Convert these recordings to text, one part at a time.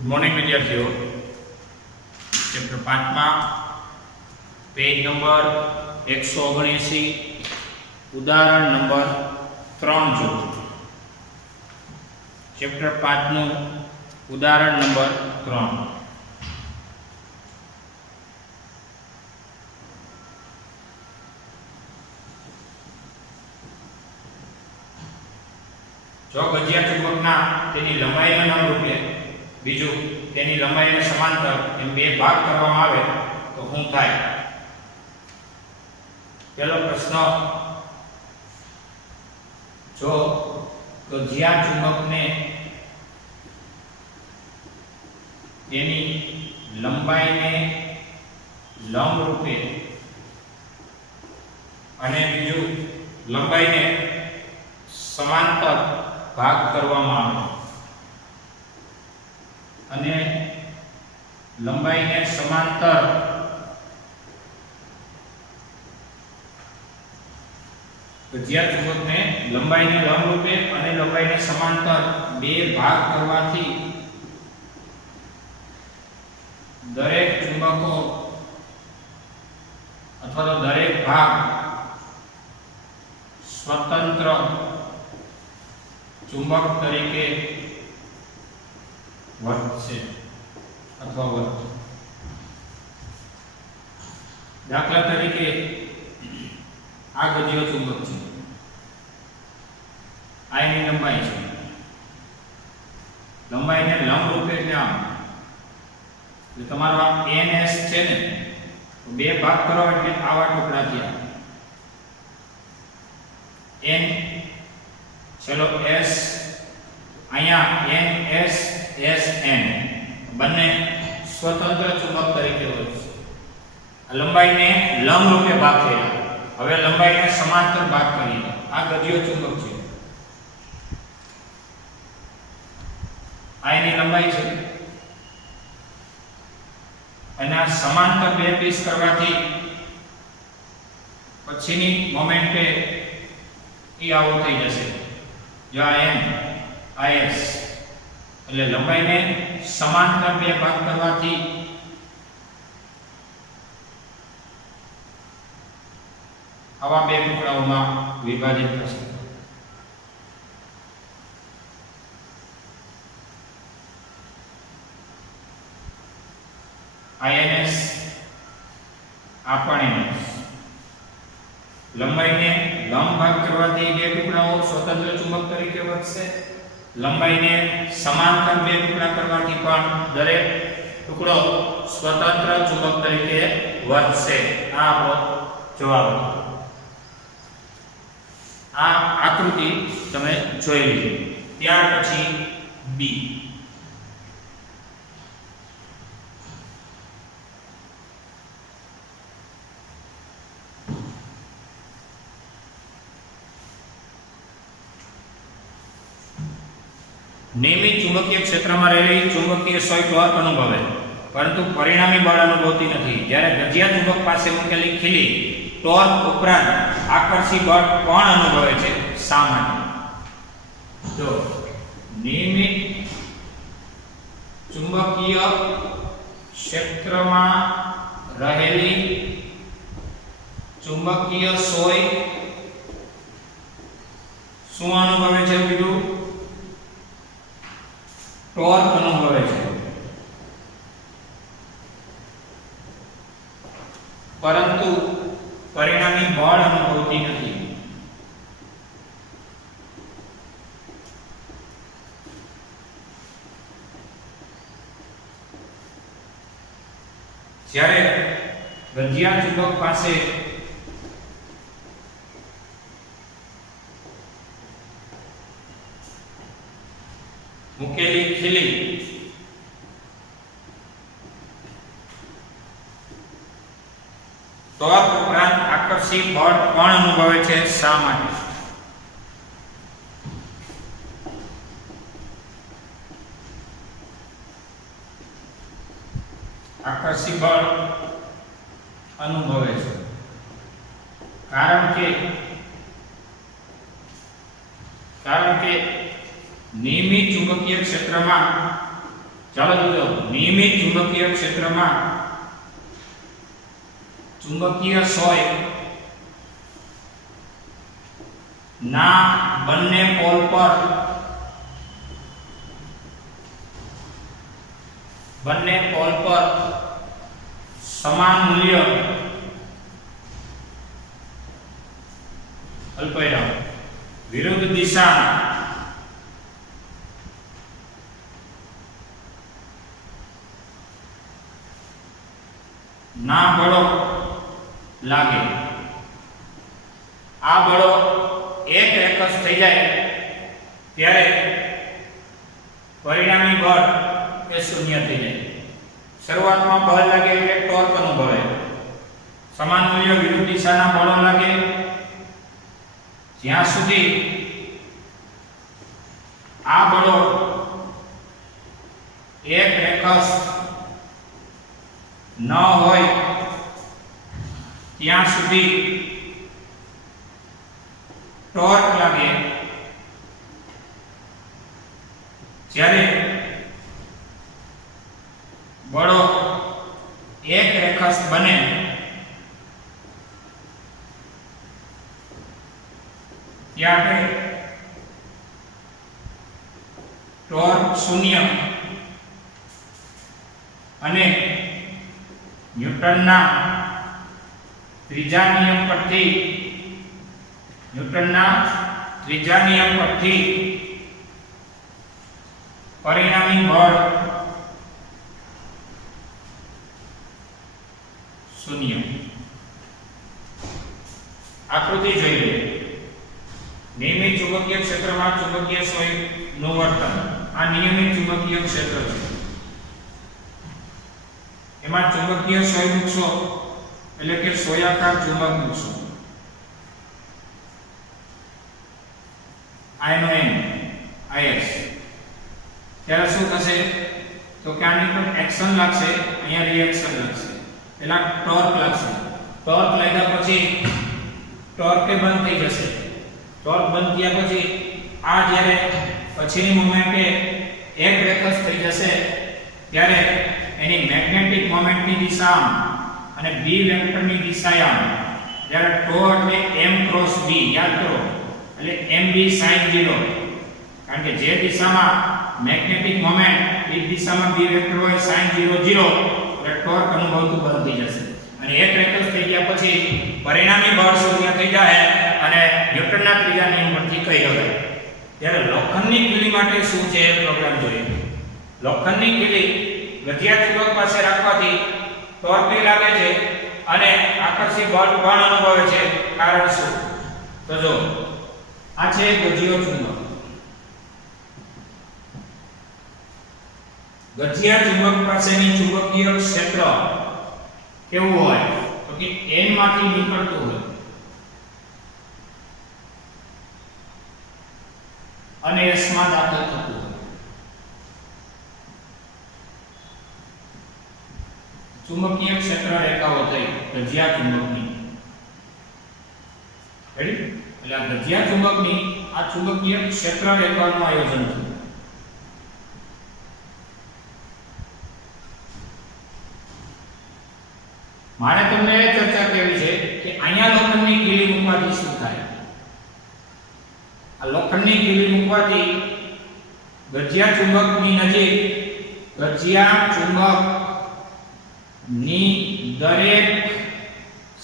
Good morning વિદ્યાર્થીઓ. Chapter 5 માં page number 179 ઉદાહરણ નંબર 3 જો. ચેપ્ટર 5 નું ઉદાહરણ નંબર 3. જો ગજિયા ચુંબકના તેની લંબાઈને લંબરૂપે બીજું તેની લંબાઈને સમાંતર એમ બે ભાગ કરવામાં આવે તો શું થાય? પહેલો પ્રશ્ન, જો ગજિયા ચુંબકને તેની લંબાઈને લંબરૂપે અને બીજું લંબાઈને સમાંતર ભાગ કરવામાં આવે અને લંબાઈને સમાંતર ગજિયા ચુંબકને લંબાઈને લંબરૂપે અને લંબાઈને સમાંતર બે ભાગ કરવાથી દરેક ચુંબકો અથવા તો દરેક ભાગ સ્વતંત્ર ચુંબક તરીકે વર્તશે અથવા વર્તે. દાખલા તરીકે આ ગજિયો ચુંબક છે, આ એની લંબાઈ છે. લંબાઈને લંબરૂપે એટલે આમ, એટલે તમારો આ NS છે ને, બે ભાગ કરો એટલે આવા ટુકડા થયા. N ચલો S, અહીંયા NS SN બંને સ્વતંત્ર ચુંબક તરીકે વર્તશે. લંબાઈને લંબરૂપે ભાગ થયા. હવે લંબાઈને સમાંતર ભાગ કરીએ. આ ગજિયો ચુંબક છે, આ એની લંબાઈ છે અને આ સમાંતર બે પીસ કરવાથી પછીની મોમેન્ટે ઈ આવો થઈ જશે. જો આ M આ S, એટલે લંબાઈને સમાંતર બે ભાગ કરવાથી આવા બે ટુકડાઓમાં વિભાજિત થશે. INS આ પણ NS. લંબાઈને લંબ ભાગ કરવાથી બે ટુકડાઓ સ્વતંત્ર ચુંબક તરીકે વર્તશે. લંબાઈને સમાંતર બે ટુકડા કરવાથી પણ દરેક ટુકડો સ્વતંત્ર ચુંબક તરીકે વર્તશે. આ આપણો જવાબ. આ આકૃતિ તમે જોઈ લીધી. ત્યાર પછી B. નિયમિત ચુંબકીય ક્ષેત્રમાં રહેલી ચુંબકીય સોય ટોર્ક અનુભવે, પરંતુ પરિણામી બળ અનુભવતી નથી. જ્યારે ગજિયા ચુંબક પાસે મૂકેલી ખીલી ટોર્ક ઉપરાંત આકર્ષી બળ પણ અનુભવે છે. શા માટે? તો નિયમિત ચુંબકીય ક્ષેત્રમાં રહેલી ચુંબકીય સોય શું અનુભવે છે? બીજું ટોર્ક અનુભવે છે, પરંતુ પરિણામી બળ અનુભવતી નથી. જ્યારે ગજિયા ચુંબક પાસે મૂકેલી ખીલી ટોર્ક ઉપરાંત આકર્ષી બળ પણ અનુભવે છે. શા માટે? આકર્ષી બળ અનુભવે છે કારણ કે નિયમિત ચુંબકીય ક્ષેત્રમાં ચાલો જોજો, નિયમિત ચુંબકીય ક્ષેત્રમાં ચુંબકીય સોય ના બંને પોલ પર સમાન મૂલ્ય અલ્પવિરામ વિરુદ્ધ દિશા ના બળો લાગે. આ બળો એક એકસ થઈ જાય ત્યારે પરિણામી બળ એ શૂન્ય થઈ જાય. શરૂઆતમાં બળ લાગે એટલે ટોર્ક અનુભવાય. સમાન મૂલ્ય વિરુદ્ધ દિશાના બળો લાગે જ્યાં સુધી આ બળો એક એકસ ન હોય ત્યાં સુધી ટોર્ક લાગે. જ્યારે બળો એક રેખસ બને ત્યારે ટોર્ક શૂન્ય અને ન્યૂટનના ત્રીજા નિયમ પરથી પરિણામી બળ શૂન્ય. આકૃતિ જોઈ લે. નિયમિત ચુંબકીય ક્ષેત્રમાં ચુંબકીય સોયનું વર્તન. આ નિયમિત ચુંબકીય ક્ષેત્ર છે. એમાં ચુંબકીય સોય મૂકશો એટલે કે સોયાકાર ચુંબક મૂકશો. આનો એન આઈએસ ત્યારે શું થશે તો કે આની પર એક્શન લાગશે, અહીંયા રિએક્શન લાગશે. પેલા ટોર્ક લાગશે. ટોર્ક લાગ્યા પછી ટોર્ક બંધ થઈ જશે. ટોર્ક બંધ થયા પછી આ જ્યારે પછીની મોમેન્ટે એક રેખસ થઈ જશે ત્યારે એની મેગ્નેટિક મોમેન્ટની દિશા અને બી વેક્ટરની દિશા જ્યારે ટો એટલે m ક્રોસ b યાદ કરો એટલે mb sin 0 કારણ કે જે દિશામાં મેગ્નેટિક મોમેન્ટ એ દિશામાં બી વેક્ટર હોય sin 0 0 એટલે ટોર્ક અનુભવતું બંધ થઈ જશે અને એક રેખસ થઈ ગયા પછી પરિણામી બળ શૂન્ય થઈ જાય અને ન્યૂટનના ત્રીજા નિયમ પરથી કહી શકાય. ત્યારે લોખંડની કીલી માટે શું છે એ પ્રોગ્રામ જોઈએ. લોખંડની કીલી ગઠિયા ચુંબક પાસે રાખવાથી ટોર્ક લાગે છે અને આકર્ષી બળ પણ અનુભવે છે. કારણ શું? તો જો આ છે ગઠિયો ચુંબક. ગઠિયા ચુંબક પાસેની ચુંબકીય ક્ષેત્ર કેવું હોય તો કે n માંથી નીકળતું હોય અને s માં દાખલ થતું હોય. ચુંબકીય ક્ષેત્ર રેખાઓ થઈ ગઠિયા ચુંબકની. રેડી? એટલે આ ગઠિયા ચુંબકની આ ચુંબકીય ક્ષેત્ર રેખાનું આયોજન થયું. મારે તમને એ ચર્ચા કરવી છે કે અહીંયા લોખંડની કીલી મૂકવાથી શું થાય. આ લોખંડની કીલી મૂકવાથી ગઠિયા ચુંબકની નજીક ગઠિયા ચુંબકની દરેક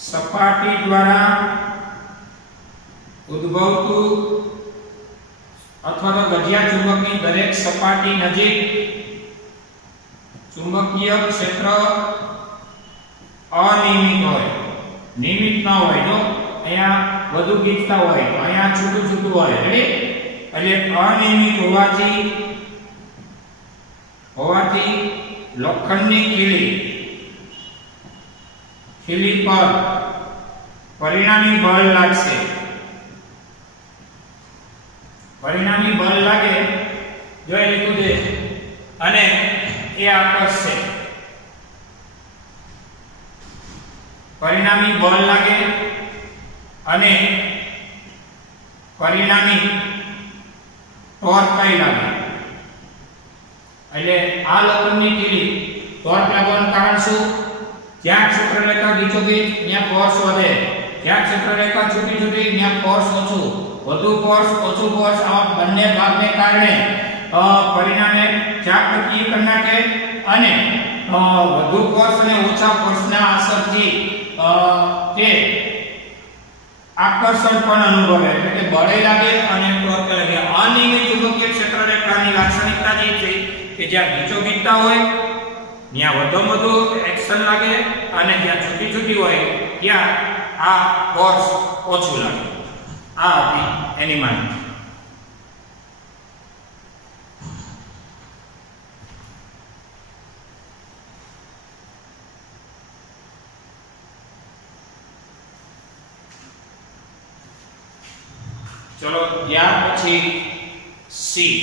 સપાટી દ્વારા ઉદ્ભવતું અથવા તો ગઠિયા ચુંબકની દરેક સપાટી નજીક ચુંબકીય ક્ષેત્ર અનિયમિત હોય. નિયમિત ન હોય તો અહીંયા વધુ ગીચતા હોય તો અહીંયા છૂટું છૂટું હોય. એટલે અનિયમિત હોવાથી લોખંડની ખીલી પર પરિણામી બળ લાગશે. પરિણામી બળ લાગે જોઈ લીધું છે અને એ આકર્ષશે. પરિણામી બળ લાગે અને પરિણામી ટોર્ક કઈ લાગે. એટલે આ લોખંડની કીડી ટોર્ક લાગવાનું કારણ શું? જ્યાં ક્ષેત્રરેખા ગીચોગીચ ત્યાં ફોર્સ વધે, જ્યાં ક્ષેત્રરેખા છૂટી છૂટી ત્યાં ફોર્સ ઓછું, વધુ ફોર્સ ઓછું ફોર્સ આ બંને ભાગને કારણે પરિણામે ચાક કી કરી નાખે અને વધુ ફોર્સ અને ઓછા ફોર્સના અસરથી તે આકર્ષણ પણ અનુભવે, એટલે કે બળે લાગે અને ટોર્ક લાગે. અનિયમિત ચુંબકીય ક્ષેત્રરેખાની લાક્ષણિકતા જે છે કે જ્યાં ગીચોગીચતા હોય ત્યાં વધુ એક્શન લાગે અને જ્યાં છૂટી છૂટી હોય ત્યાં આ ફોર્સ ઓછું લાગે. આ હતી એની માહિતી. ચલો ત્યાર પછી સી.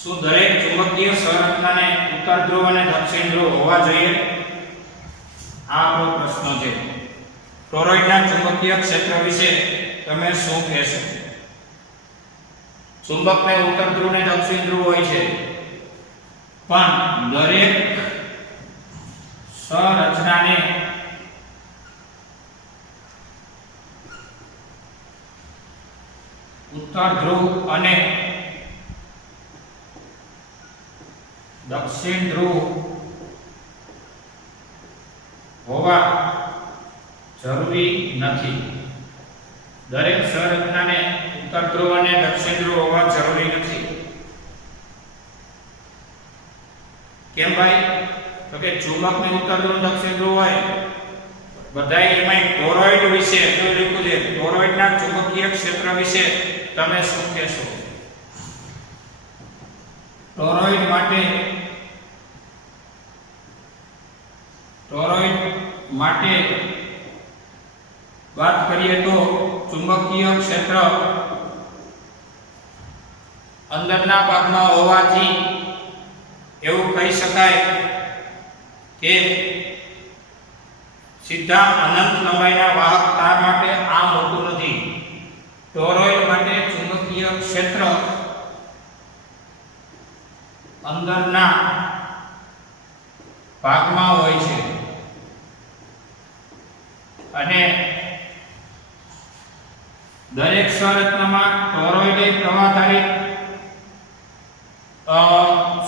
શું દરેક ચુંબકીય સંરચનાને ઉત્તર ધ્રુવ અને દક્ષિણ ધ્રુવ હોવા જોઈએ? આ આપણો પ્રશ્ન છે. ટોરોઇડના ચુંબકીય ક્ષેત્ર વિશે તમે શું કહેશો? ચુંબકને ઉત્તર ધ્રુવ અને દક્ષિણ ધ્રુવ હોય છે, પણ દરેક સંરચનાને ઉત્તર ધ્રુવ અને દક્ષિણ ધ્રુવ હોવા જરૂરી નથી. દરેક સંરચનાને ઉત્તર ધ્રુવ અને દક્ષિણ ધ્રુવ હોવા જરૂરી નથી. કેમ ભાઈ? તો કે ચુંબકને ઉત્તર ધ્રુવ દક્ષિણ ધ્રુવ હોય, બધાય એમાં ટોરોઇડ વિશે લખ્યું છે. ટોરોઇડના ચુંબકીય ક્ષેત્ર વિશે તમે શું કહેશો? ટોરોઇડ માટે વાત કરીએ તો ચુંબકીય ક્ષેત્ર અંદરના ભાગમાં હોવાથી એવું કહી શકાય કે સીધા અનંત લંબાઈના વાહક તાર માટે આ મોટું નથી. ટોરોઇડ માટે ચુંબકીય ક્ષેત્ર અંદરના ભાગમાં હોય છે અને દરેક સંરચનામાં ટોરોઇડ પ્રવાહધારિત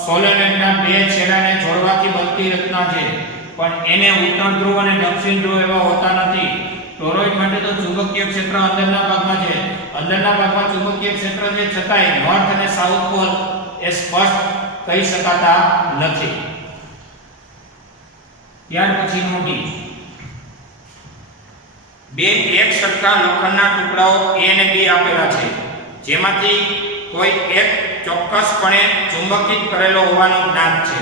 સોલેનોઇડના બે છેડાને જોડવાથી બનતી રચના છે, પણ એને ઉત્તર ધ્રુવ અને દક્ષિણ ધ્રુવ એવા હોતા નથી. ટોરોઇડ માટે તો ચુંબકીય ક્ષેત્ર અંદરના ભાગમાં છે. અંદરના ભાગમાં ચુંબકીય ક્ષેત્ર છે, છતાંય નોર્થ અને સાઉથ પોલ એ સ્પષ્ટ કહી શકાતા નથી. ત્યાર પછી નોંધી બે એક સરખા લોખંડના ટુકડાઓ A અને B આપેલા છે, જેમાંથી કોઈ એક ચોક્કસપણે ચુંબકિત કરેલો હોવાનું જ્ઞાત છે.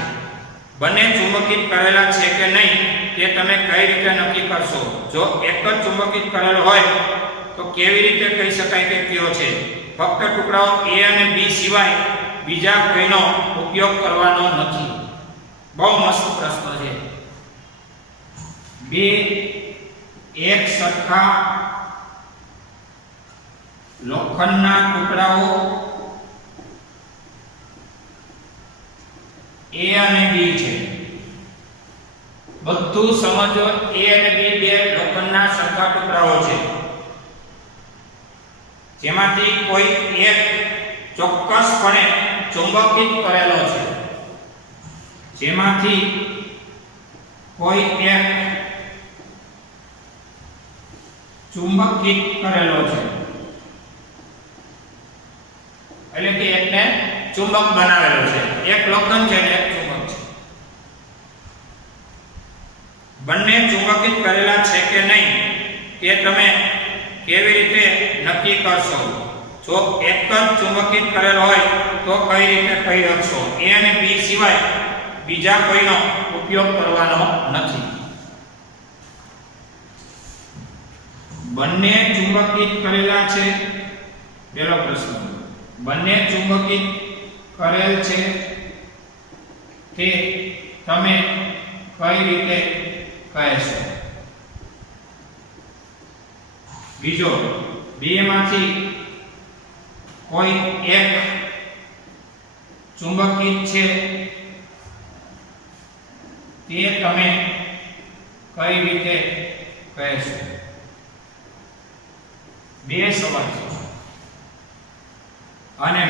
બંને ચુંબકિત કરેલા છે કે નહીં તે તમે કઈ રીતે નક્કી કરશો? જો એક જ ચુંબકિત કરેલો હોય તો કેવી રીતે કહી શકાય કે કયો છે? ફક્ત ટુકડાઓ A અને B સિવાય બીજા કોઈનો ઉપયોગ કરવાનો નથી. બહુ મસ્ત પ્રશ્ન છે. બે એક સરખા લોખંડના ટુકડાઓ A અને B છે. બધું સમજો. A અને B બે લોખંડના સરખા ટુકડાઓ છે, જેમાંથી કોઈ એક ચોક્કસપણે ચુંબકિત કરેલો છે. જેમાંથી કોઈ એક ચુંબકિત કરેલો છે, એટલે કે એકને ચુંબક બનાવેલો છે. એક લોખંડ છે ને એક ચુંબક છે. બંને ચુંબકિત કરેલા છે કે નહીં તે તમે કેવી રીતે નક્કી કરશો? જો એક જ ચુંબકિત કરેલો હોય તો કઈ રીતે કહી શકશો? A અને B સિવાય બીજા કોઈનો ઉપયોગ કરવાનો નથી. બંને ચુંબકિત કરેલા છે. પહેલો પ્રશ્ન, બંને ચુંબકિત કરેલ છે તે તમે કઈ રીતે કહેશો? બીજો, બે માંથી કોઈ એક ચુંબકીય છે તે તમે કઈ રીતે કહેશો? બે સવાલ છે અને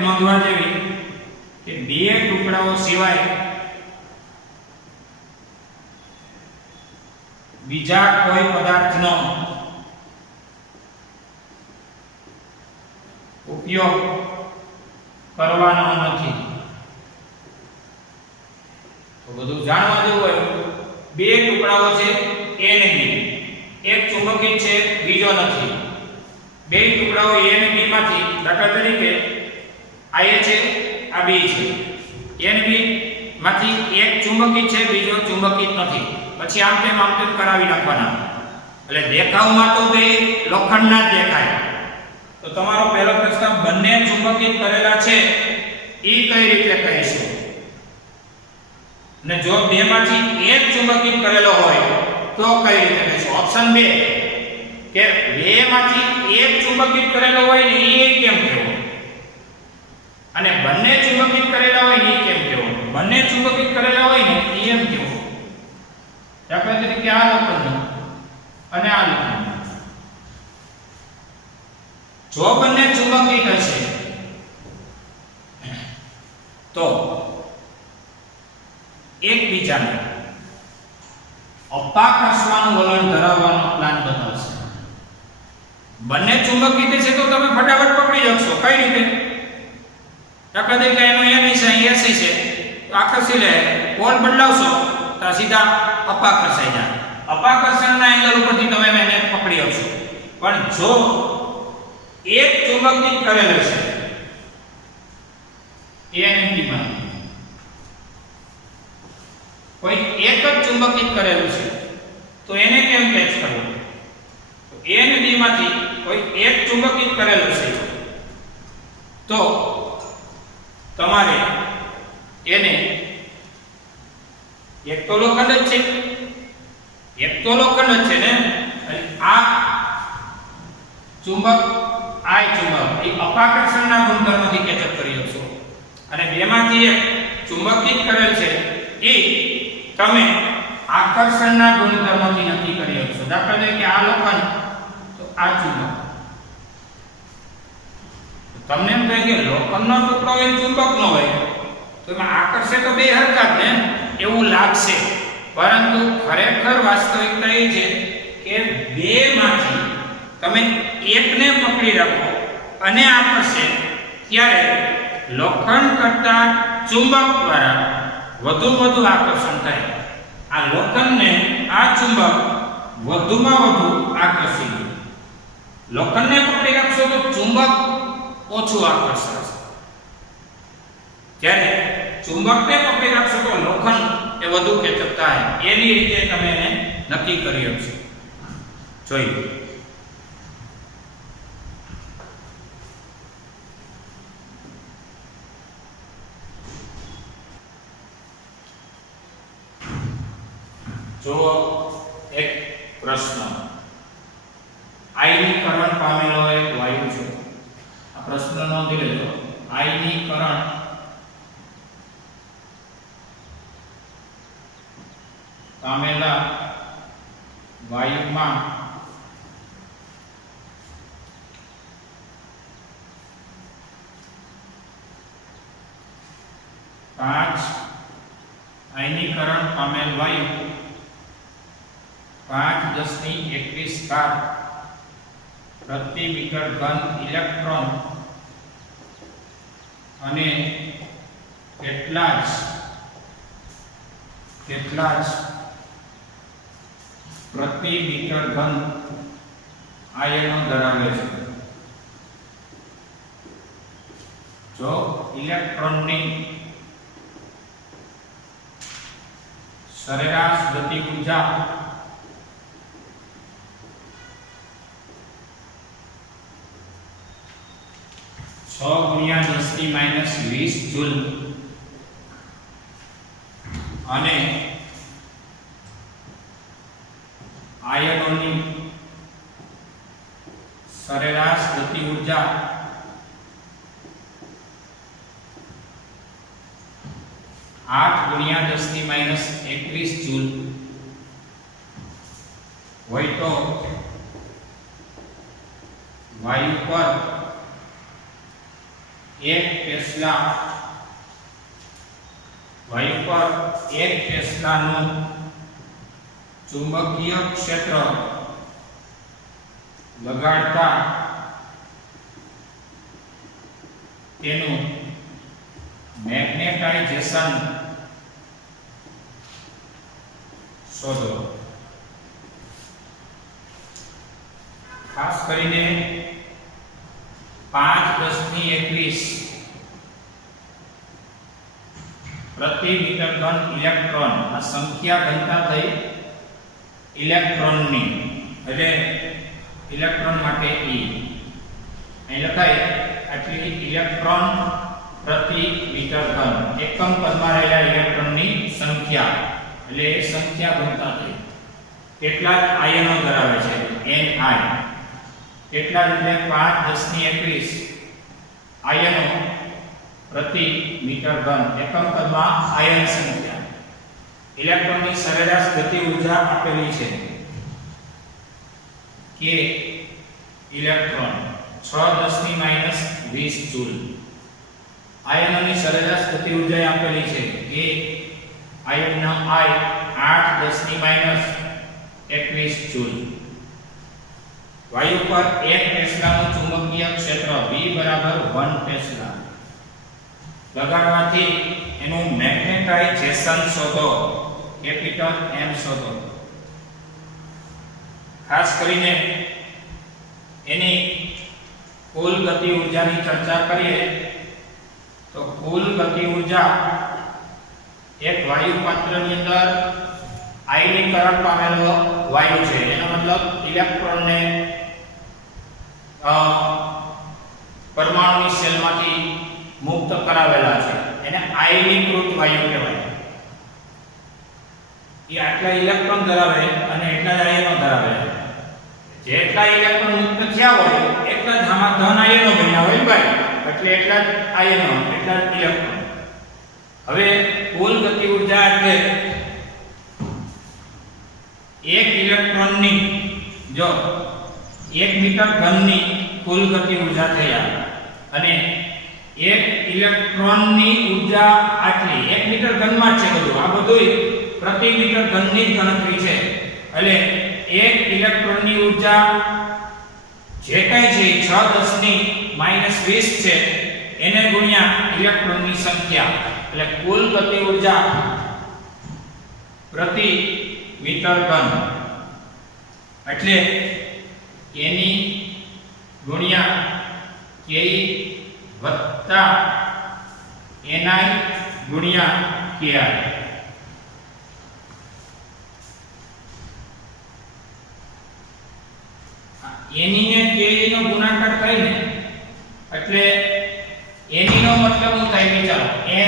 નોંધવા જેવી કે બે ટુકડાઓ સિવાય બીજા કોઈ પદાર્થનો ઉપયોગ કરવાનો નથી. તો બધું જાણવા જેવું હોય. બે ટુકડાઓ છે A અને B, એક ચુંબકીય છે બીજો નથી. બે ટુકડાઓ A અને B માંથી દાખલા તરીકે આ A છે આ B છે. A અને B માંથી એક ચુંબકીય છે બીજો ચુંબકીય નથી. પછી આમ તેમ કરાવી નાખવાના. એટલે દેખાવમાં તો બે લોખંડના જ દેખાય. તો તમારો પહેલો પ્રશ્ન બંને ચુંબકીય કરેલા છે ઈ કઈ રીતે કહીશું? ને જો બે માંથી એક ચુંબકીય કરેલો હોય તો કઈ રીતે કહીશું? ઓપ્શન 2 કે બે માંથી એક ચુંબકીય કરેલો હોય ને એ કેમ કહેવો, અને બંને ચુંબકીય કરેલા હોય ને એ કેમ કહેવો? બંને ચુંબકીય કરેલા હોય ને એ એમ કહેવો. દાખલા તરીકે આ લોખંડ અને આ લોખંડ, જો બંને ચુંબકીય હશે તો એકબીજાને અપાકર્ષવાનું વલણ ધરાવવાનો પ્લાન બતાવશે. બંને ચુંબકીય છે તો તમે ફટાફટ પકડી શકશો. કઈ રીતે? દાખલા તરીકે એનો n છે અહીં s છે તો આકર્ષી લે, કોણ બદલાવશો તો સીધા અપાકર્ષાઈ જાય. અપાકર્ષણના એંગલ ઉપરથી તમે એને પકડી શકશો. પણ જો એક ચુંબકીય કરેલ છે A અને B માં, કોઈ એક જ ચુંબકીય કરેલું છે તો એને કેમ કેચ કરવું? તો A અને B માંથી કોઈ એક ચુંબકીય કરેલું છે તો તમારે એને એક તો લોખંડ જ છે, એક તો લોખંડ જ છે ને, આ ચુંબક આ ચુંબક એ અપાકર્ષણના ગુણધર્મથી કેચઅપ કરી શકશો. અને બેમાંથી એક ચુંબકીય કરેલ છે એ તમે આકર્ષણના ગુણધર્મથી નક્કી કરી શકશો. દાખલા તરીકે આ લોખંડ તો આ ચુંબક. તમને એમ થાય કે લોખંડનો ટુકડો એ ચુંબકનો હોય તો એમાં આકર્ષે તો બે હરકત ને એવું લાગશે, પરંતુ ખરેખર વાસ્તવિકતા એ છે કે બેમાંથી તમે એકને પકડી રાખો અને આકર્ષે ત્યારે લોખંડ કરતા ચુંબક દ્વારા વધુ આકર્ષણ થાય. આ લોખંડને આ ચુંબક વધુમાં વધુ આકર્ષી લે. લોખંડને પકડી રાખશો તો ચુંબક ઓછું આકર્ષશે, જ્યારે ચુંબકને પકડી રાખશો તો લોખંડ એ વધુ કેચઅપ થાય. એની રીતે તમે એને નક્કી કરી શકશો. જોઈએ જો એક પ્રશ્ન, આયનીકરણ પામેલો એક વાયુ છે. આ પ્રશ્ન નોંધી લેજો. આયનીકરણ પામેલા વાયુમાં આયનીકરણ પામેલ વાયુ 5×10⁻21 પ્રતિ મીટર ઘન ઇલેક્ટ્રોન અને કેટલા જ પ્રતિ મીટર ઘન આયનો ધરાવે છે. જો ઇલેક્ટ્રોનની સરેરાશ ગતિ ઊર્જા 6×10⁻20 જૂલ અને આયનોની સરેરાશ ગતિ ઊર્જા ગુણ્યા 10 ની માઈનસ 21 જૂલ હોય તો વાયુ પર એક ટેસ્લાનું ચુંબકીય ક્ષેત્ર લગાડતા તેનું મેગ્નેટાઇઝેશન શોધો. ખાસ કરીને 5×10⁻21 પ્રતિ મીટર ઘન ઇલેક્ટ્રોન, આ સંખ્યા ઘનતા થઈ ઇલેક્ટ્રોનની, એટલે ઇલેક્ટ્રોન માટે E અહીં લખાય આટલી ઇલેક્ટ્રોન પ્રતિ મીટર ઘન, એકમ પદમાં રહેલા ઇલેક્ટ્રોનની સંખ્યા, એટલે એ સંખ્યા ઘનતા થઈ. કેટલા આયનો ધરાવે છે Ni, કેટલા એટલે 5×10⁻21 આયનો પ્રતિ મીટર ઘન, એકમ પદમાં આયન સંખ્યા. ઇલેક્ટ્રોનની સરેરાશ ગતિ ઊર્જા આપેલી છે કે ઇલેક્ટ્રોન 6×10⁻20 જૂલ. આયનોની સરેરાશ ગતિ ઊર્જા આપેલી છે કે આયનનો I 8×10⁻21 જૂલ. વાયુ પર 1 ટેસ્લાનું ચુંબકીય ક્ષેત્ર V = 1 ટેસ્લા લગાડવાથી એનું મેગ્નેટાઇઝેશન શોધો, કેપિટલ M શોધો. ખાસ કરીને એની કુલ ગતિ ઊર્જાની ચર્ચા કરીએ તો કુલ ગતિ ઊર્જા એક વાયુ પાત્રની અંદર આયનીકરણ પામેલો વાયુ છે, એનો મતલબ ઇલેક્ટ્રોનને પરમાણુની સેલમાંથી મુક્ત કરાવેલા છે, એને આયનીકૃત વાયુ કહેવાય. એ આટલા ઇલેક્ટ્રોન ધરાવે અને એટલા જ આયનો ધરાવે. જેટલા ઇલેક્ટ્રોન મુક્ત થયા હોય એટલા જ આમાં ધન આયનો બન્યા હોય ભાઈ, એટલે એટલા જ આયનો, એટલા જ ઇલેક્ટ્રોન. હવે કુલ ગતિ ઊર્જા એટલે એક ઇલેક્ટ્રોનની, જો 1 મીટર ઘનની કુલ ગતિ ઊર્જા થયા અને એક ઇલેક્ટ્રોનની ઊર્જા આટલી, 1 મીટર ઘનમાં છે બધું, આ બધું પ્રતિ મીટર ઘનની જ ગણતરી છે. એટલે એક ઇલેક્ટ્રોનની ઊર્જા જે કઈ છે 6×10⁻20 છે એને ગુણ્યા ઇલેક્ટ્રોનની સંખ્યા, એટલે કુલ ગતિ ઊર્જા પ્રતિ મીટર ઘન એટલે એની ગુણ્યા Ke વત્તા Ni ગુણ્યા Ki. એની ને Ke નો ગુણાકાર થાય ને એટલે એની નો મતલબ શું થાય વિચારો, Ne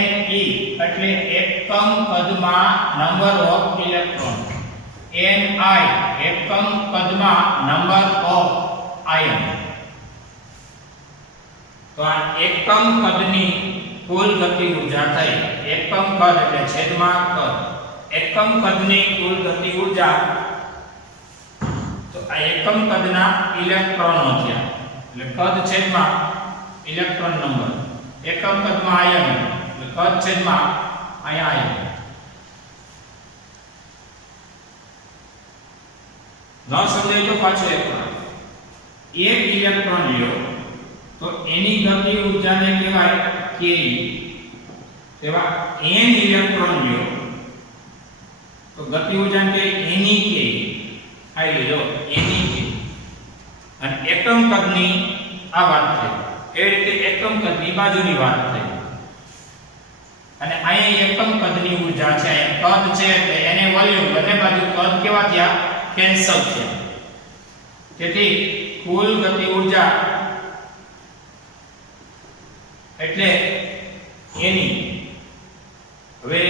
એટલે એકમ કદમાં નંબર ઓફ ઇલેક્ટ્રોન, Ni એકમ કદમાં નંબર ઓફ આયન. તો આ એકમ કદની કુલ ગતિ ઊર્જા થઈ. એકમ કદ એટલે છેદમાં કદ, એકમ કદની કુલ ગતિ ઊર્જા, તો આ એકમ કદના ઇલેક્ટ્રોનો થયા, એટલે કદ છેદમાં ઇલેક્ટ્રોન નંબર, એકમ કદમાં આયન એટલે કદ છેદમાં આયન. ન સમજાય તો પાછો એક ઇલેક્ટ્રોન લ્યો તો એની ગતિ ઊર્જાને કહેવાય Ke. તેવા n ઇલેક્ટ્રોન લ્યો તો ગતિ ઊર્જાને કહેવાય એની Ke. આ લીધો એની Ke. અને એકમ કદની આ વાત થઈ, એ રીતે એકમ કદની બાજુની વાત થઈ. અને અહીં એકમ કદની ઊર્જા છે, કદ છે એટલે એને વોલ્યુમ, બંને બાજુ કદ કેવા થયા, કેન્સલ થયા. તેથી કુલ ગતિ ઊર્જા એટલે એની, હવે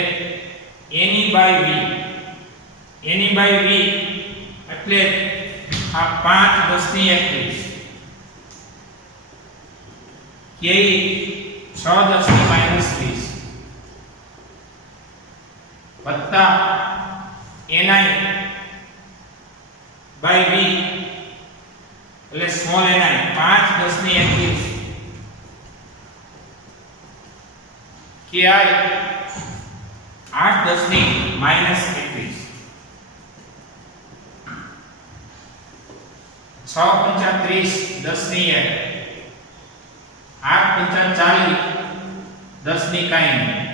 Ni/V એટલે આ 5×10⁻21 Ke 6×10⁻20 વત્તા ni બાય v એટલે સ્મોલ ni 5 10 ની 21 ki 8 10 ની -21 6 5 30 10 ની 1 8 5 40 10 ની કાઈ નહીં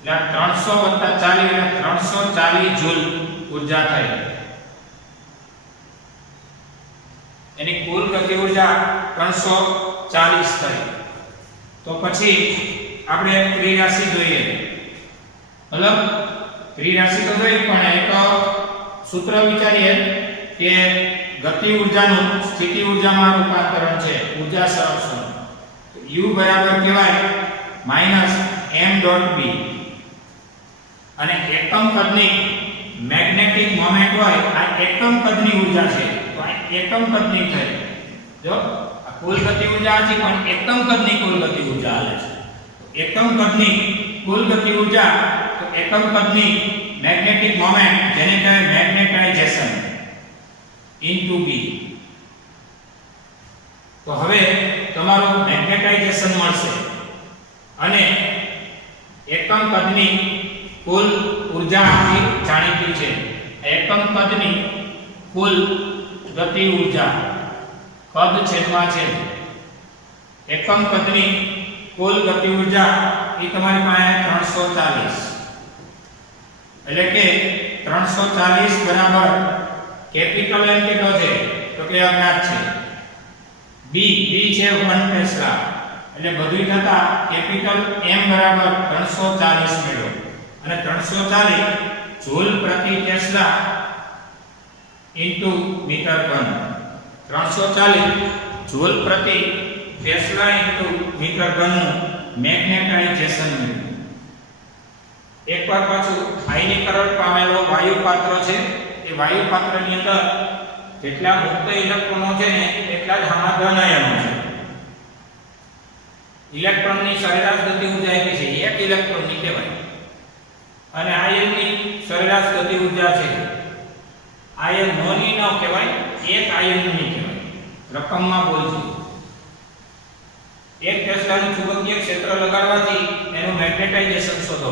એટલે 300 + 40 એટલે 340 જૂલ ઊર્જા થઈ એની કુલ ગતિ ઊર્જા 340 થઈ તો પછી આપણે ત્રિરાશિ જોઈએ મતલબ ત્રિરાશિ તો જોઈ પણ એક સૂત્ર વિચારીએ કે ગતિ ઊર્જાનું સ્થિતિ ઊર્જામાં રૂપાંતરણ છે ઊર્જા સંરક્ષણ U બરાબર કહેવાય -m.b અને એકમ કદની મેગ્નેટિક મોમેન્ટ હોય આ એકમ કદની ઊર્જા છે તો આ એકમ કદની થઈ જો આ કુલ ગતિ ઊર્જા છે પણ એકમ કદની કુલ ગતિ ઊર્જા આલે છે એકમ કદની કુલ ગતિ ઊર્જા તો એકમ કદની મેગ્નેટિક મોમેન્ટ જેને કહેવાય મેગ્નેટાઇઝેશન ઇન્ટુ b તો હવે તમારું મેગ્નેટાઇઝેશન મળશે અને એકમ કદની કુલ ઊર્જા આખી જાણીતી છે એકમ કદની કુલ ગતિ ઊર્જા કદ છેદમાં છે એકમ કદની કુલ ગતિ ઊર્જા એ તમારી પાસે 340 એટલે કે 340 બરાબર કેપિટલ M કેટલો છે તો કે અજ્ઞાત છે b છે 1 ટેસ્લા એટલે બધું થતા કેપિટલ M બરાબર 340 મેળવો અને 340 જૂલ પ્રતિ ટેસ્લા ઇન્ટુ મીટર ઘન 340 જૂલ પ્રતિ ટેસ્લા ઇન્ટુ મીટર ઘનનું મેગ્નેટાઇઝેશન મેળવો એકવાર પાછું આયનીકરણ પામેલો વાયુ પાત્ર છે એ વાયુ પાત્રની અંદર જેટલા મુક્ત ઇલેક્ટ્રોનો છે ને એટલા જ આમાં ધન આયનો છે ઇલેક્ટ્રોનની સરેરાશ ગતિ ઊર્જા એટલી છે એક ઇલેક્ટ્રોનની કહેવાય અને આયનની સરેરાશ ગતિ ઊર્જા છે આયન નોની ન કહેવાય એક આયનની કહેવાય રકમમાં બોલજો એક ટેસ્લાનું ચુંબકીય ક્ષેત્ર લગાડવાથી એનું મેગ્નેટાઇઝેશન શોધો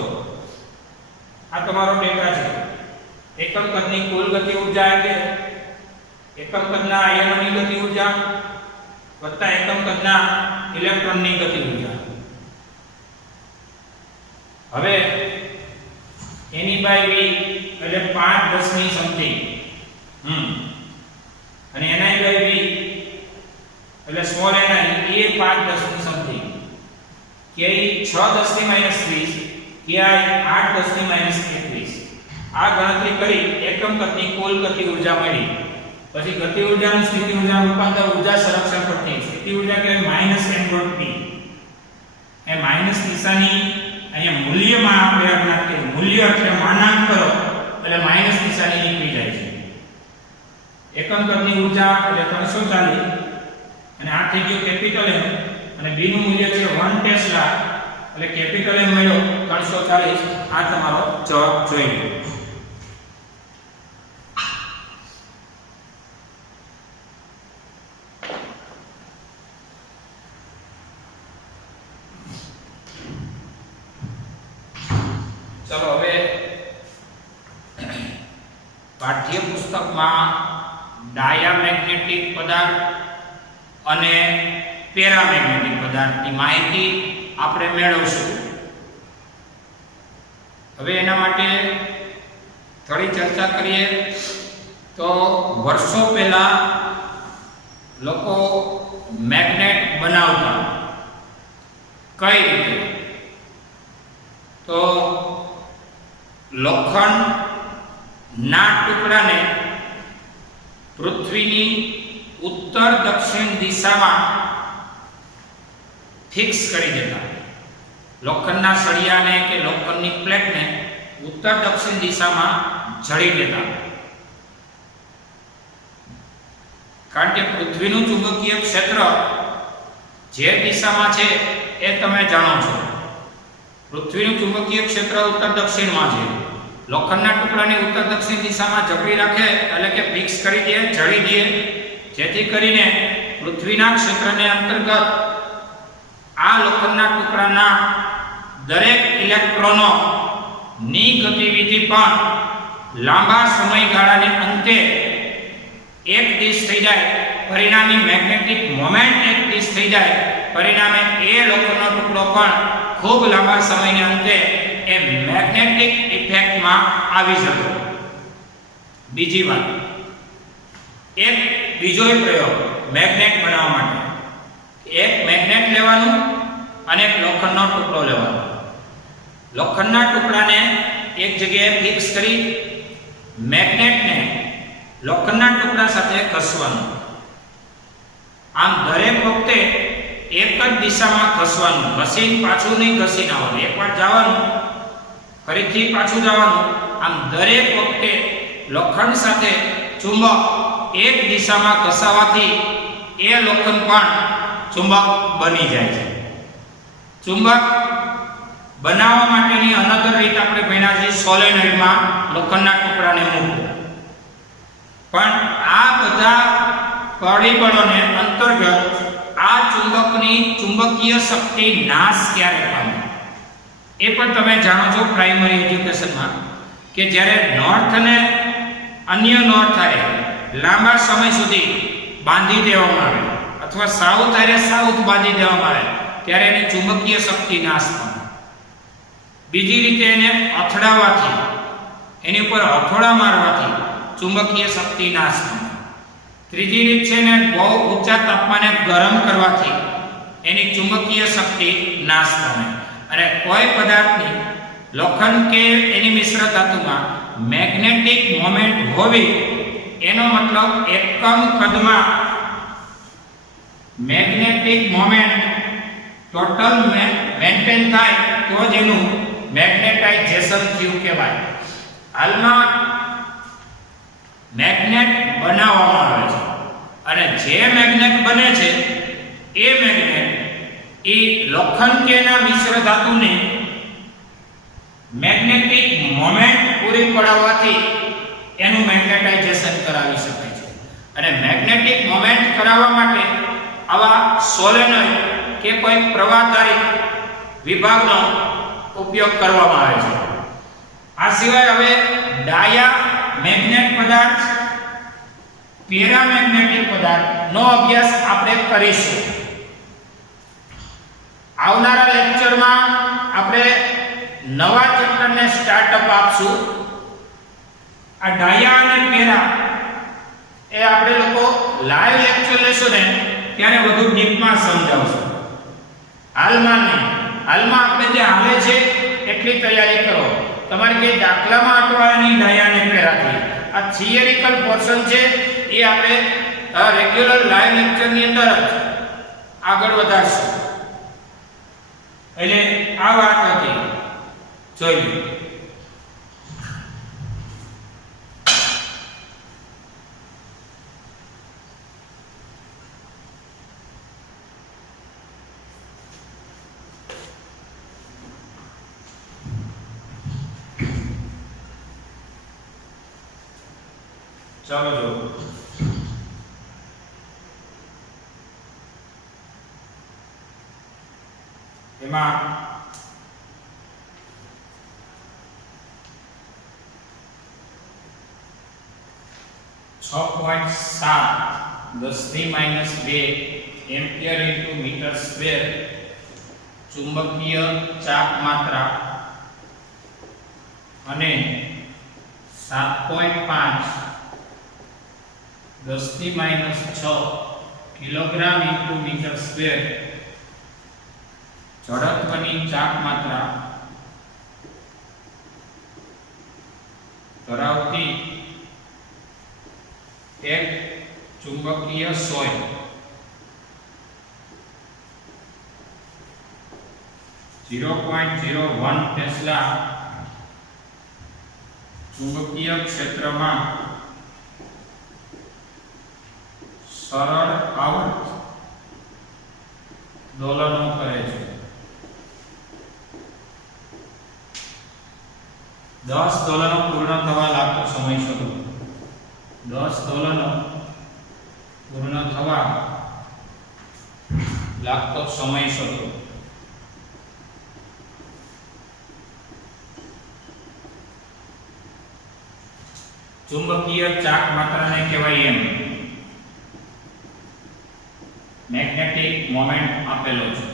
આ તમારો ડેટા છે એકમ કદની કુલ ગતિ ઊર્જા એટલે એકમ કદના આયનોની ગતિ ઊર્જા વત્તા એકમ કદના ઇલેક્ટ્રોનની ગતિ ઊર્જા હવે ની/v એટલે 5 10 ની સમથિંગ અને ni/v એટલે સ્મોલ ni એ 5 10 ની સમથિંગ કે 6 10 ની -20 કે 8 10 ની -21 આ ગણતરી કરી એકમ કદની કુલ ગતિ ઊર્જા મળી પછી ગતિ ઊર્જાનું સ્થિતિ ઊર્જાનું રૂપાંતર ઊર્જા સંરક્ષણ પરથી સ્થિતિ ઊર્જા કહેવાય -m.b એ માઈનસ નિશાની અહીંયા મૂલ્યમાં આપણે અજ્ઞાત કે મૂલ્ય એટલે માનાંક કરો એટલે માઈનસ નિશાની નીકળી જાય છે એકમ કદની ઊર્જા એટલે 340 અને આ થઈ ગયું કેપિટલ M અને b નું મૂલ્ય છે 1 ટેસ્લા એટલે કેપિટલ M મળ્યો 340 આ તમારો જવાબ જોઈ લો ચલો હવે પાઠ્ય પુસ્તકમાં ડાયામેગ્નેટિક પદાર્થ અને પેરામેગ્નેટિક પદાર્થની માહિતી આપણે મેળવશું હવે એના માટે થોડી ચર્ચા કરીએ તો વર્ષો પહેલા લોકો મેગ્નેટ બનાવતા કઈ રીતે તો લોખંડના ટુકડાને પૃથ્વીની ઉત્તર દક્ષિણ દિશામાં ફિક્સ કરી દેતા લોખંડના સળિયાને કે લોખંડની પ્લેટને ઉત્તર દક્ષિણ દિશામાં જડી દેતા કારણ કે પૃથ્વીનું ચુંબકીય ક્ષેત્ર જે દિશામાં છે એ તમે જાણો છો પૃથ્વીનું ચુંબકીય ક્ષેત્ર ઉત્તર દક્ષિણમાં છે. લોખંડના ટુકડાને ઉત્તર દક્ષિણ દિશામાં જકડી રાખે એટલે કે ફિક્સ કરી દે, જડી દે, જેથી કરીને પૃથ્વીના ક્ષેત્રને અંતર્ગત આ લોખંડના ટુકડાના દરેક ઇલેક્ટ્રોનો ની ગતિવિધિ પણ લાંબા સમયગાળાને અંતે એક દિશ થઈ જાય, પરિણામી મેગ્નેટિક મોમેન્ટ એક દિશ થઈ જાય, પરિણામે એ લોખંડનો ટુકડો પણ ખૂબ લાંબા સમયને અંતે એ મેગ્નેટિક ઇફેક્ટમાં આવી શકે. બીજી વાત, એક બીજો પ્રયોગ મેગ્નેટ બનાવવા માટે, એક મેગ્નેટ લેવાનું અને એક લોખંડનો ટુકડો લેવાનો. લોખંડના ટુકડાને એક જગ્યાએ ફિક્સ કરી મેગ્નેટને લોખંડના ટુકડા સાથે ઘસવાનું. આમ દરેક વખતે એક જ દિશામાં ઘસવાનું, ઘસીને પાછું નહીં ઘસીને આવવાનું, એકવાર જવાનું ફરીથી પાછું જવાનું. આમ દરેક વખતે લોખંડ સાથે ચુંબક એક દિશામાં ઘસાવાથી એ લોખંડ પણ ચુંબક બની જાય છે. ચુંબક બનાવવા માટેની અનધર રીત આપણે ભણ્યા છે સોલેનોઇડમાં લોખંડના ટુકડાને મૂકવું. પણ આ બધા પરિબળોને અંતર્ગત આ ચુંબકની ચુંબકીય શક્તિ નાશ ક્યારે પામે એ પણ તમે જાણો છો પ્રાઇમરી એજ્યુકેશનમાં, કે જ્યારે નોર્થ અને અન્ય નોર્થ આરે લાંબા સમય સુધી બાંધી દેવામાં આવે અથવા સાઉથ આરે સાઉથ બાંધી દેવામાં આવે ત્યારે એની ચુંબકીય શક્તિ નાશ પામે. બીજી રીતે એને અથડાવવાથી, એની ઉપર હથોડા મારવાથી ચુંબકીય શક્તિ નાશ પામે. ત્રીજી રીત છે ને બહુ ઊંચા તાપમાને ગરમ કરવાથી એની ચુંબકીય શક્તિ નાશ પામે. અને કોઈ પદાર્થની લોખંડ કે એની મિશ્ર ધાતુમાં મેગ્નેટિક મોમેન્ટ હોવી એનો મતલબ એકમ કદમાં મેગ્નેટિક મોમેન્ટ ટોટલ મેન્ટેન થાય તો જ એનું મેગ્નેટાઇઝેશન થયું કહેવાય. હાલમાં મેગ્નેટ બનાવવામાં આવે છે અને જે મેગ્નેટ બને છે એ મેગ્નેટ એ લોખંડ કે ના મિશ્ર ધાતુને મેગ્નેટિક મોમેન્ટ પૂરી પાડવાથી એનું મેગ્નેટાઇઝેશન કરાવી શકાય છે. અને મેગ્નેટિક મોમેન્ટ કરાવવા માટે આવા સોલેનોઇડ કે કોઈ પ્રવાહધારિત વિભાગનો ઉપયોગ કરવામાં આવે છે. આ સિવાય હવે ડાયા મેગ્નેટ પદાર્થ, પેરામેગ્નેટિક પદાર્થનો અભ્યાસ આપણે કરીશું. આવનારા લેક્ચરમાં આપણે નવા ચેપ્ટરને સ્ટાર્ટઅપ આપશું. આ ડાયા અને પેરા એ આપણે લોકો લાઈવ લેક્ચર લેશું ને ત્યારે વધુ ડીપમાં સમજાવશું. હાલમાં નહીં, હાલમાં આપણે જે હાલે છે એટલી તૈયારી કરો. તમારે કે દાખલામાં અટવાયની ડાયા અને પેરાથી આ થિયરિકલ પોર્શન છે એ આપણે રેગ્યુલર લાઈવ લેક્ચરની અંદર જ આગળ વધારશું. એટલે આ વાત હતી, જોઈ લો. ચાલો જો એમાં 6.7 10⁻² એમ્પિયર ઇન્ટુ મીટર સ્ક્વેર ચુંબકીય ચાપ માત્રા અને 7.5 10⁻6 કિલોગ્રામ ઇન્ટુ મીટર સ્ક્વેર જડત્વની ચાપ માત્રા ધરાવતી એક ચુંબકીય સોય 0.01 ટેસ્લા ચુંબકીય ક્ષેત્રમાં સરળ આવર્ત દોલનો કરે છે. 10 દોલનો પૂર્ણ થવા લાગતો સમય શોધો. 10 દોલનો પૂર્ણ થવા લાગતો સમય શોધો. ચુંબકીય ચાક માત્રાને કહેવાય એમ. મેગ્નેટિક મોમેન્ટ આપેલો છે.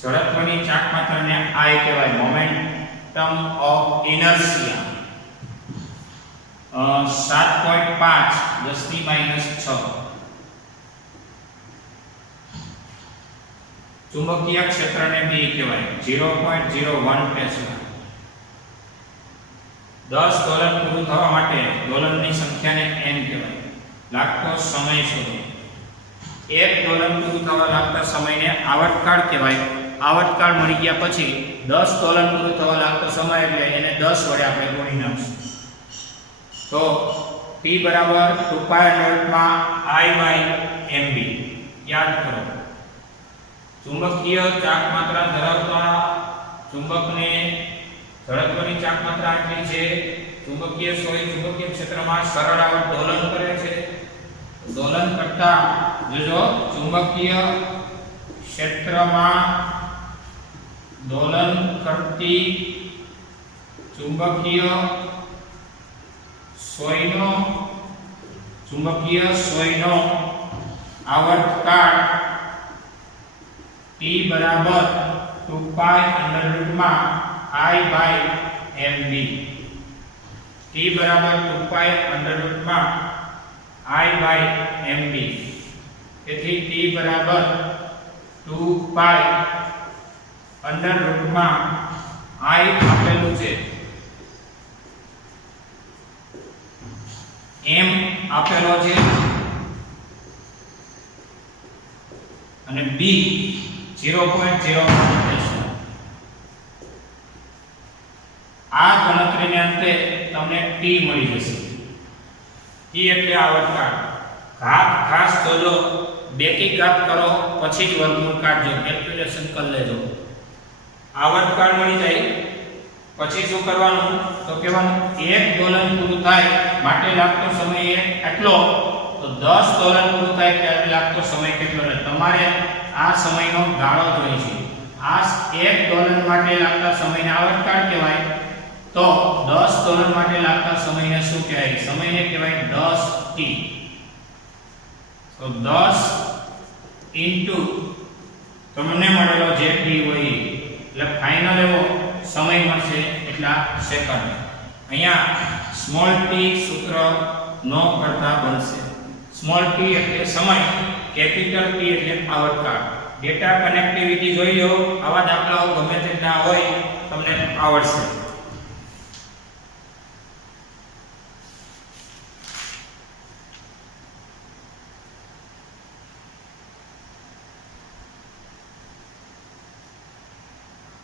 જડત્વની ચાક માત્રાને I કહેવાય, મોમેન્ટમ ઓફ ઇનર્શિયા. 7.5 10⁻⁶. ચુંબકીય ક્ષેત્રને B કહેવાય, 0.01 ટેસ્લા. 10 દોલન પૂરું થવા માટે દોલનની સંખ્યાને n કહેવાય. લાગતો સમય શોધો. 1 દોલન પૂરું થવા લાગતા સમયને આવર્તકાળ કહેવાય. આવર્તકાળ મળી ગયા પછી 10 દોલન પૂરું થવા લાગતો સમય એટલે એને 10 વડે આપણે ગુણી નાખશું. તો T બરાબર 2π માં I/mb. યાદ કરો, ચુંબકીય ચાક માત્રા ધરાવતા ચુંબકને જડત્વની ચાક માત્રા આટલી છે. ચુંબકીય સોય ચુંબકીય ક્ષેત્રમાં સરળ આવર્ત દોલન કરે છે. દોલન કરતા જો ચુંબકીય ક્ષેત્રમાં દોલન કરતી ચુંબકીય સોયનો આવર્તકાળ T બરાબર 2π √માં I/mb. T બરાબર 2π √માં I/mb. તેથી T બરાબર 2π √માં I આપેલું છે, m આપેલો છે અને b 0.01. આ ગણતરીને અંતે તમને T મળી જશે. T એટલે આવર્તકાળ. ઘાત ખાસ જોજો, બેકી ઘાત કરો પછી જ વર્ગમૂળ કાઢજો, કેલ્ક્યુલેશન કરી લેજો. આવર્તકાળ મળી જાય પછી શું કરવાનું? તો કહેવાનું 1 દોલન પૂરું થાય માટે લાગતો સમય એટલો, તો 10 દોલન પૂરું થાય ત્યારે લાગતો સમય કેટલો? તમારે આ સમયનો ગાળો જોઈએ છે. આ 1 દોલન માટે લાગતા સમયને આવર્તકાળ કહેવાય. તો 10 દોલન માટે લાગતા સમયને શું કહેવાય? સમયને કહેવાય 10t. તો 10 ઇન્ટુ તમને મળેલો જે t હોય એટલે ફાઇનલ એવો સમય મળશે એટલા સેકન્ડ. અહીંયા સ્મોલ t સૂત્ર નો કરતા બનશે. સ્મોલ t એટલે સમય, કેપિટલ T એટલે આવર્તકાળ. ડેટા કનેક્ટિવિટી જોઈ લો, આવા દાખલાઓ ગમે તેટલા હોય તમને આવડશે.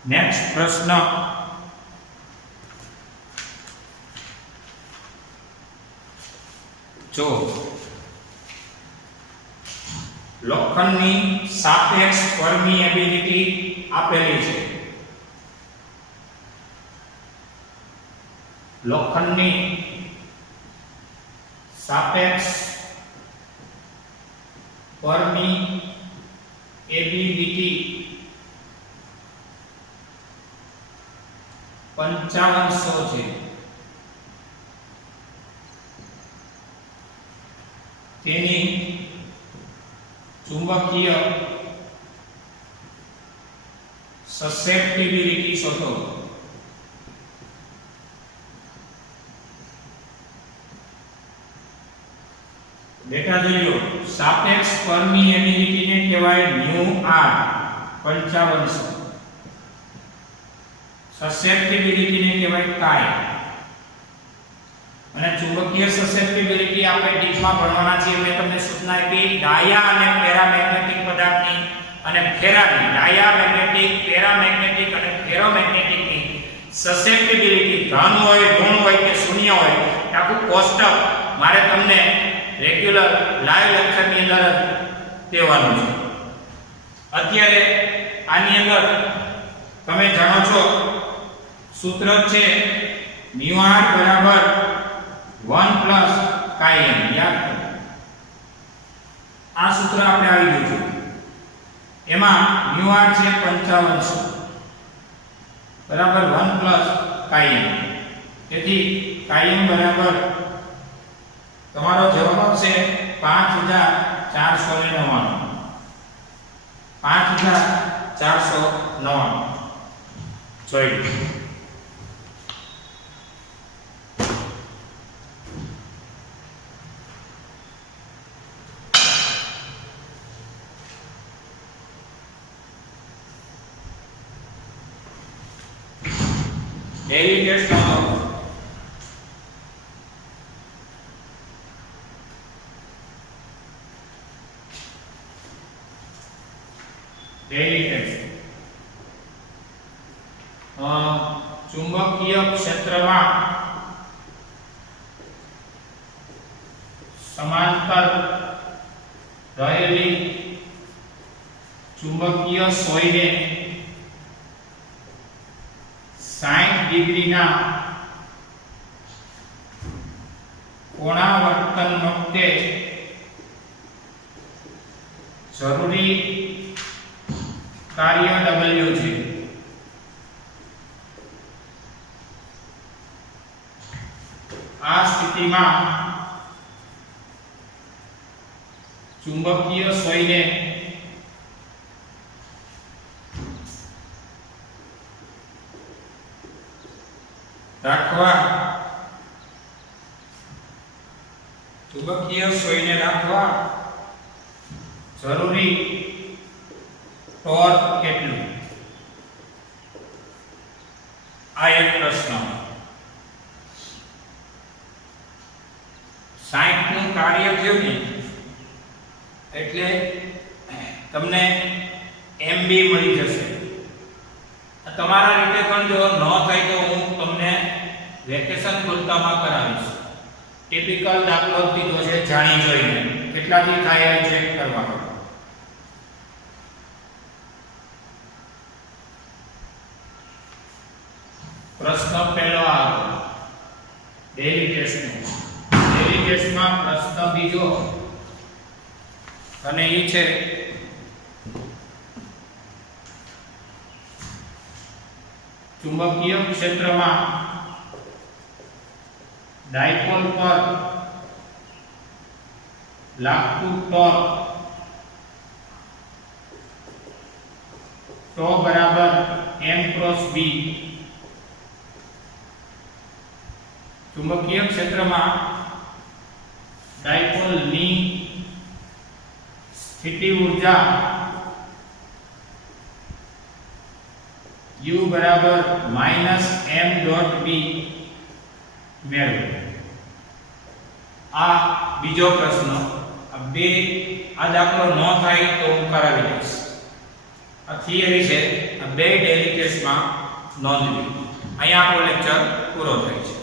નેક્સ્ટ પ્રશ્ન, જો લોખંડની સાપેક્ષ પરમિએબિલિટી આપેલી છે. લોખંડની સાપેક્ષ પરમિએબિલિટી 5500 છે. તેની ચુંબકીય સસેપ્ટિબિલિટી શોધો. ડેટા જોઈ લો. સાપેક્ષ પરમિએબિલિટી ને કહેવાય μr 5500. સસેપ્ટિબિલિટી ને કહેવાય કાય. અને ચુંબકીય સસેપ્ટિબિલિટી આપણે ડીપમાં ભણવાના છીએ. મેં તમને સૂચના આપી ડાયા અને પેરામેગ્નેટિક પદાર્થની અને ફેરાની, ડાયા મેગ્નેટિક, પેરામેગ્નેટિક અને ફેરોમેગ્નેટિકની સસેપ્ટિબિલિટી ધન હોય, ઋણ હોય કે શૂન્ય હોય, આખું કોષ્ટક મારે તમને રેગ્યુલર લાઈવ લેક્ચરની અંદર દેવાનું છે. અત્યારે આની અંદર તમે જાણો છો સૂત્ર છે μr બરાબર 1 પ્લસ chi m. યાદ કરો આ સૂત્ર આપણે આવી ગયું છે. એમાં μr છે 5500 બરાબર 1 પ્લસ chi m. તેથી chi m બરાબર તમારો જવાબ આવશે 5499. 5499 જોઈ લો. ડેલી ટેસ્ટ ડેલી ટેસ્ટ ચુંબકીય ક્ષેત્રમાં સમાંતર રહેલી ચુંબકીય સોયને 60 ડિગ્રીના કોણાવર્તન વખતે જરૂરી કાર્ય W છે. આ સ્થિતિમાં ચુંબકીય સોયને રાખવા જરૂરી ટોર્ક કેટલું? આ એક પ્રશ્ન. 60 નું કાર્ય થયું ને એટલે તમને MB મળી જશે. તમારા રીતે પણ જો ન થાય તો હું તમને વેકેશન પૂરતામાં કરાવીશ. ટિપિકલ દાખલો દીધો છે જાણી જોઈને કેટલાથી થાય એ ચેક કરવાનો. પ્રશ્ન પહેલો આ ડેલી ટેસ્ટમાં પ્રશ્ન બીજો અને એ છે ચુંબકીય ક્ષેત્રમાં ડાયપોલ પર લાગતું ટોર્ક બરાબર m ક્રોસ b. ચુંબકીય ક્ષેત્રમાં ડાયપોલની સ્થિતિ ઊર્જા u બરાબર -m.b મેળવો. આ બીજો પ્રશ્ન. આ દાખલો ન થાય તો હું કરાવી દઈશ. આ થિયરી છે. આ બે ડેલી કેસમાં નોંધવી. અહીંયા આપણો લેક્ચર પૂરો થાય છે.